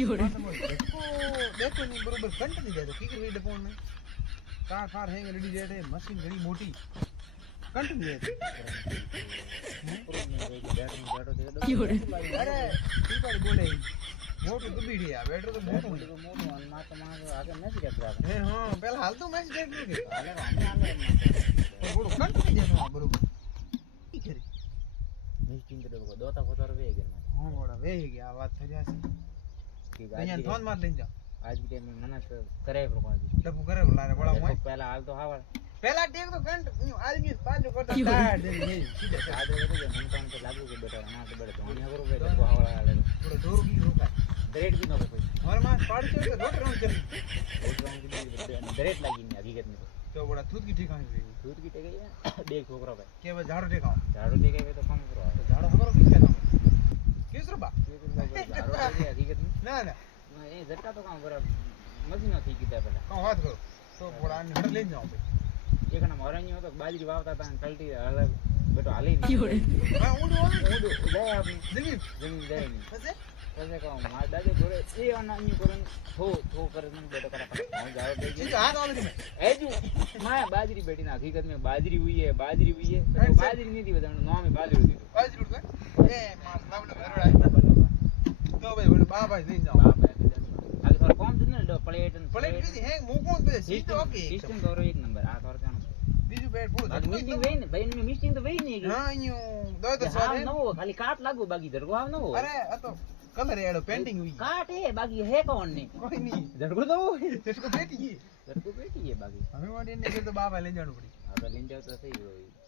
देखो नहीं बरोबर कंट नहीं जातो की कर वीडियो फोन में कार हैंग रेडी जेट है मशीन घणी मोटी कंट नहीं जातो अरे ती पर बोले મોટું તો બીડી આ બેટરો તો મોટું અને માં તો માં આગળ નથી જતો હે હા પેલા હાલ તો મેચ ડેટ નું કે હાલે હાલે થોડું કંટ નહીં જતો બરોબર કી કરી મિસ્ટિંગ તો દોતા ફોતર વે ગયા હા બોડા વે ગયા આ વાત થયા છે કે અહીંયા ફોન માર લઈ જાઓ આજ કે મને કરે પ્રમાણે ડબુ કરે લારે બોલા હું પહેલા હાલ તો હાવળ પહેલા ટેક તો કંટ આદમી પાછો કરતા સ્ટાર્ટ દે નહીં સીધા આદે તો મન કામ તો લાગુ કે બેટા ના તો બેટા તો મને કરો બે ડબુ હાવળ હાલે થોડો દોર કી રોકાય દરેટ भी नको कोई हमारे मां पाड़ के रोट राउंड चली दरेट लगी नहीं हकीकत में तो बड़ा दूध की ठिकाने गई दूध की टेके देख छोकरा भाई के बस झाड़ू टेकाओ तो कम करो तो झाड़ू खबर किस कहता किस रुपा झाड़ू टेके हकीकत में ना ना ये झटका तो काम बराबर मशीन थी किता बेटा कौन बात करो तो बड़ा हड़ ले जाओ भाई एक ना मोरा नहीं हो तो बाजरी वावता था कल्टी अलग बेटो हाले नहीं हां उडो ले आपने जमीन दे नहीं कैसे कहूं मार दादे बोले ये अनानी करन थो करन बेटा करा मैं जाओ दे जी हां तो तुम्हें ए जी मां बाजरी बेटी ना हकीकत में बाजरी हुई है तो बाजरी नहीं थी बताऊं नाम में बाजरी थी बाजरी उड़ गए ए मां नाम लो घरड़ा तो भाई बोले बा भाई नहीं जाओ आगे थोड़ा कौन से प्लेट भी है मुंह कौन पे सिस्टम ओके सिस्टम करो एक नंबर आ थोड़ा क्या नंबर બીજું બેટ પૂરું મિસ્ટિંગ વેઈ ને ભાઈ મે મિસ્ટિંગ તો વેઈ નહીં હા યો દો તો સ્વાદ ન હો ખાલી કાટ લાગો બાકી ધરકો આવ ન હો અરે આ તો कलर एडो पेंटिंग हुई काट है बाकी है कौन नहीं कोई नहीं झटको तो झटको बेटी है बाकी हमें वाडी ने तो बाबा ले जानो पड़ी अब ले जाओ तो सही होई